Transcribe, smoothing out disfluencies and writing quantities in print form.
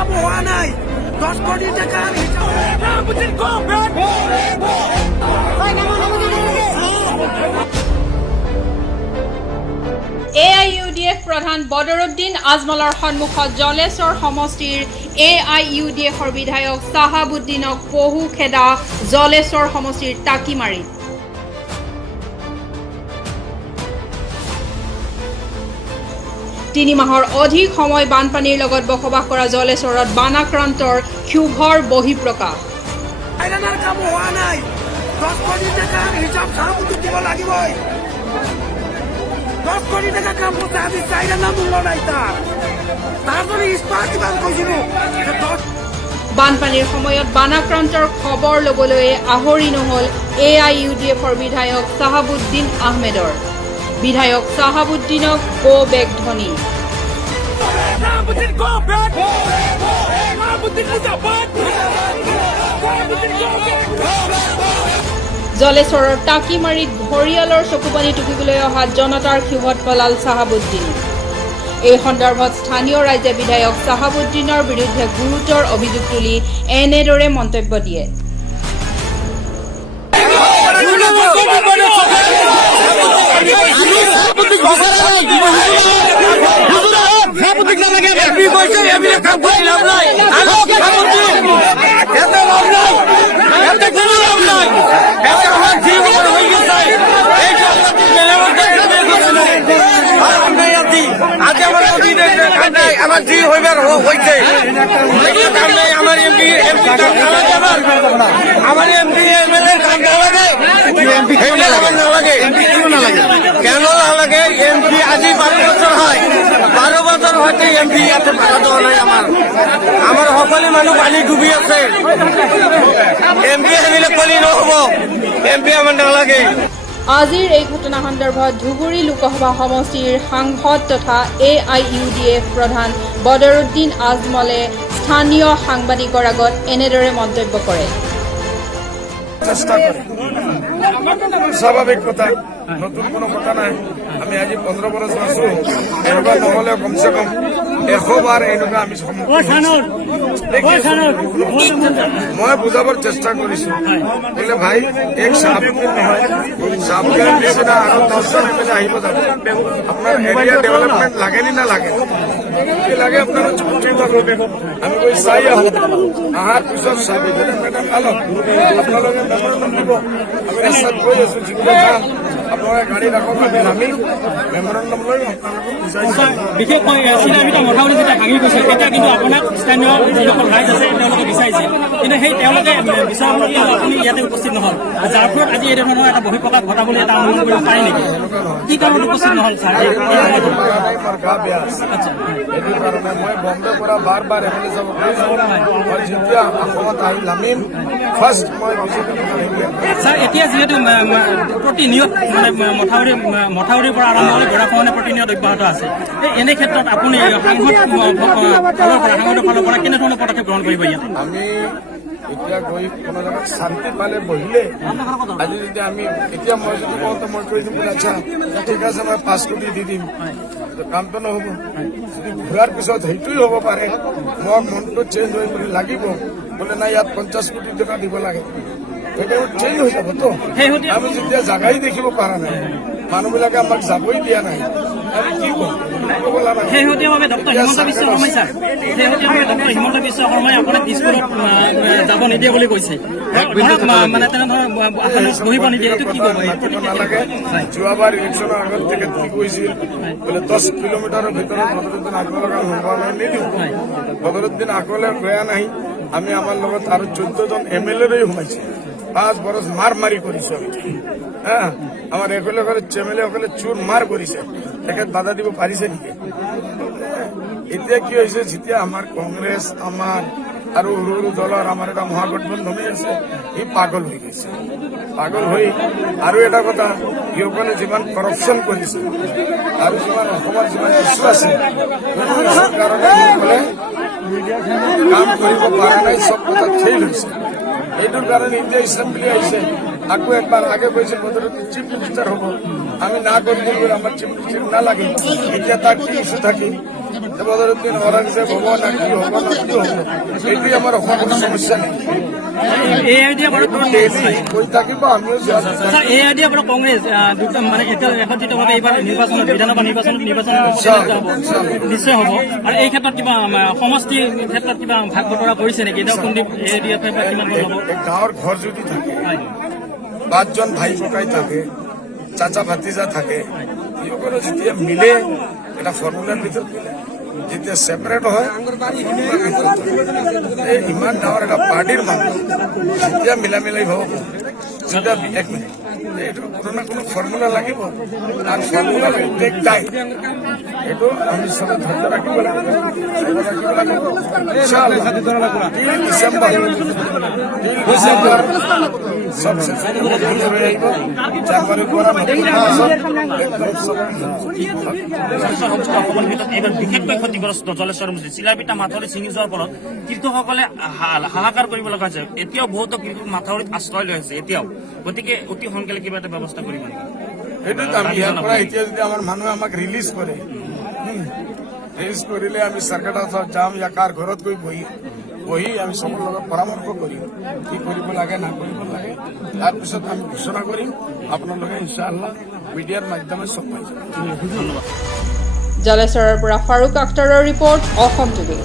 কাম হোৱা নাই 10 কোটি টাকা AIUDF প্ৰধান বদৰুদ্দিন আজমলৰ সন্মুখত জলেশ্বৰ সমষ্টিৰ AIUDFৰ বিধায়ক চাহাবুদ্দিনক পহু খেদা জলেশ্বৰ সমষ্টিৰ টাকিমাৰীত। 3 মাহৰ অধিক সময় বানপানীৰ লগত বসবাস কৰা জলেশ্বৰত বানাক্ৰান্তৰ ক্ষোভৰ বহিঃপ্ৰকাশ। আইনাৰ কাম হোৱা নাই 10 কোটি টাকা হিচাপ চাহাবুদ্দিন দিব লাগিবই 10 কোটি টাকা কাম করতে আজি চাইনা না মূল্য নাই তারপরে ইস্পাত কিমান কৈছিলো বানপানীৰ সময়ত বানাক্ৰান্তৰ খবৰ লবলৈ আহৰি নহল AIUDFৰ বিধায়ক চাহাবুদ্দিন আহমেদৰ। বিধায়ক চাহাবুদ্দিনক গো বেক ধ্বনি। জলেশ্বৰৰ টাকিমাৰীত ঘৰিয়ালৰ চকুপানী টুকিবলৈ অহা জনতাৰ ক্ষোভত পলাল চাহাবুদ্দিন। এই সন্দৰ্ভত স্থানীয় ৰাইজে বিধায়ক চাহাবুদ্দিনৰ বিৰুদ্ধে গুৰুতৰ অভিযোগ তুলি এনেদৰে মন্তব্য দিয়ে। আমার জি হইবার হইছে আমার এমপি আমার এমপি এমএলএ কাম না লাগে কেন না লাগে এমপি আজি 12 বছর হয় 12 বছর হইতে এমপি এত ভাড়া দেওয়া নাই আমার সকলে মানুষ পানি ডুবি আছে এমপি এমএলএ কলি নহব এমপি আমার না লাগে। আজিৰ এই ঘটনা সন্দৰ্ভত ধুবুৰী লোকসভা সমষ্টিৰ সাংসদ তথা AIUDF প্ৰধান বদৰুদ্দিন আজমলে স্থানীয় সাংবাদিকৰ আগত এনেদৰে মন্তব্য কৰে। স্বাভাবিক কথা নতুন কোনো কথা নাই আমি আজি 15 বছৰ আছো এনেকুৱা নহলে কমসে কম 100 বাৰ এনেকুৱা আমি মই বুজাবৰ চেষ্টা কৰিছো বোলে ভাই এক চাহাবুদ্দিন নহয় চাহাবুদ্দিন নিচিনা আৰু 10জন এমএলএ আহিব যাব আপোনাৰ এৰিয়া ডেভেলপমেণ্ট লাগে নি না লাগে লাগে আপোনাৰ চুক্তি পাব আমি কৈ চাই আহাৰ পিছত চাবি মেডাম আলক আপোনালোকে মেমৰেণ্ডম দিব আমি ৰাস্তাত গৈ আছো যিকোনো কাম আপোনালোকে গাড়ী ৰাখক আমি নামিলো মেমৰেণ্ডম লৈ বিশেষকৈ চিনামিত মথাউৰি যেতিয়া ভাঙি গৈছে তেতিয়া কিন্তু আপোনাক স্থানীয় যিসকল ৰাইজ আছে তেওঁলোকে বিচাৰিছে কিন্তু সেই তেওঁলোকে বিচাৰক আপুনি ইয়াতে উপস্থিত নহল যাৰ ফলত আজি এই ধৰণৰ এটা বহিঃপ্ৰকাশ ঘটাবলৈ এটা অনুমান কৰিব পাৰে নেকি কি কাৰণত উপস্থিত নহল ছাৰ আচ্ছা এইটো কাৰণে মই বন্ধ কৰা বাৰ বাৰ এমএলএ যাব মই যেতিয়া অসমত আহি নামিম ফাৰ্ষ্ট মই ছাৰ এতিয়া যিহেতু প্ৰতিনিয়ত মথাউৰিৰ পৰা আৰম্ভ কৰি গৰাখহনীয়া প্ৰতিনিয়ত অব্যাহত আছে এনে ক্ষেত্ৰত আপুনি সাংসদৰ ফালৰ পৰা কেনেধৰণৰ পদক্ষেপ গ্ৰহণ কৰিব ইয়াত আমি এতিয়া গৈ কোনো জেগাত শান্তি পালে বহিলে আজি যদি আমি এতিয়া মই যদি কওঁতে মই কৈ দিম বোলে আচ্ছা ঠিক আছে মই 5 কোটি দি দিম কামটো নহ'ব যদি ঘূৰাৰ পিছত সেইটোৱে হ'ব পাৰে মোক মনটো চেঞ্জ হৈ বুলি লাগিব বোলে নাই ইয়াত 50 কোটি টকা দিব লাগে সেইটো চেঞ্জ হৈ যাবতো আমি যেতিয়া জাগাই দেখিব পৰা নাই মানুহবিলাকে আমাক যাবই দিয়া নাই আমি কি কৰিম শেহতীয়াভাৱে ডক্টৰ হিমন্ত বিশ্ব শৰ্মাই আপোনাক স্কুলত যাব নিদিয়ে বুলি কৈছে মানে তেনেধৰণৰ বহিব নিদিয়ে এইটো কি কৰিব নালাগে যোৱাবাৰ ইলেকশ্যনৰ আগত থেকে কি কৈছিল বোলে 10 কিলোমিটাৰৰ ভিতৰত বদৰুদ্দিন আজমলক সম্ভাৱনা নিদিওঁ বদৰুদ্দিন আগলৈ গয়া নাই আমি আমাৰ লগত আৰু 14জন এমএলএ সোমাইছে 5 বছৰ মাৰ মাৰি কৰিছো আমি আমাৰ একেলগে এমএলএ সকলে চুৰ মাৰ কৰিছে তেখেত বাধা দিব পাৰিছে নেকি এতিয়া কি হৈছে যেতিয়া আমাৰ কংগ্ৰেছ আমাৰ আৰু সৰু সৰু দলৰ আমাৰ এটা মহাগঠবন্ধন আছে ই পাগল হৈ গৈছে পাগল হৈ আৰু এটা কথা ইসকলে যিমান কৰাপশ্যন কৰিছে আৰু যিমান অসমৰ যিমান ইছ্যু আছে কাৰণে কাম কৰিব পৰা নাই চব কথা ফেইল হৈছে এইটোৰ কাৰণে এতিয়া এছেম্বলি আহিছে আকৌ একবাৰ আগে কৈছে বদৰুদ্দিন চিফ মিনিষ্টাৰ হ'ব আমি না কৰি দিলো আমাৰ চিফ মিনিষ্টাৰ নালাগে এতিয়া তাক কি ইছ্যু থাকিল বদৰুদ্দিন অৰাংশে হব না কি হব না কি হব এইটোই আমাৰ অসমৰ সমস্যা নেই এই আইডিয়া বাৰু কৈ থাকিব আমিও স্যাৰ এই আইডিয়া বাৰু কংগ্ৰেছ দুটা মানে একত্ৰিতভাৱে এইবাৰ নিৰ্বাচনত বিধানসভা নিৰ্বাচন নিশ্চয় হ'ব আৰু এই ক্ষেত্ৰত কিবা সমষ্টিৰ ক্ষেত্ৰত কিবা ভাগ বতৰা কৰিছে নেকি এতিয়া কোনদিন এ ডি এফ বা কিমান হ'ব গাঁৱৰ ঘৰ যদি থাকে 5 জন ভাই ককাই থাকে চাচা ভাতিজা থাকে এইসকলে যেতিয়া মিলে এটা ফৰ্মুলাৰ ভিতৰত মিলে যেতিয়া সেপাৰেট হয় ইমান ডাঙৰ এটা পাৰ্টিৰ মানুহ যেতিয়া মিলাই হ'ব যেতিয়া এক মিনিট এইটো কোনো না কোনো ফৰ্মুলা লাগিব আৰু ফৰ্মুলা টেক টাইম এইটো আমি সবে ধৈৰ্য ৰাখিব লাগিব ডিচেম্বৰ সব আহিব জানুৱাৰীৰ পৰা এইবাৰ বিশেষকৈ ক্ষতিগ্ৰস্ত জলেশ্বৰ সমষ্টি চিলাপিটা মাথাউৰি ছিঙি যোৱাৰ ফলত কৃষকসকলে হাহাকাৰ কৰিব লগা হৈছে এতিয়াও বহুতো কৃষক মাথাউৰিত আশ্ৰয় লৈ আছে এতিয়াও গতিকে অতি সোনকালে কিবা এটা ব্যৱস্থা কৰিব লাগিব সেইটোত আমি ইয়াৰ পৰা এতিয়া যদি আমাৰ মানুহে আমাক ৰিলিজ কৰে ৰিলিজ কৰিলে আমি চৰকাৰৰ ওচৰত যাম या কাৰ ঘৰত গৈ বহি আমি সকলোৰ লগত পৰামৰ্শ কৰিম কি কৰিব লাগে না কৰিব লাগে তাৰপিছত আমি ঘোষণা কৰিম আপোনালোকে ইনশাআল্লাহ মিডিয়াৰ মাধ্যমে চব পাই যাব জলেশ্বৰৰ পৰা ফাৰুক আখতাৰৰ ৰিপৰ্ট অসম টুডে।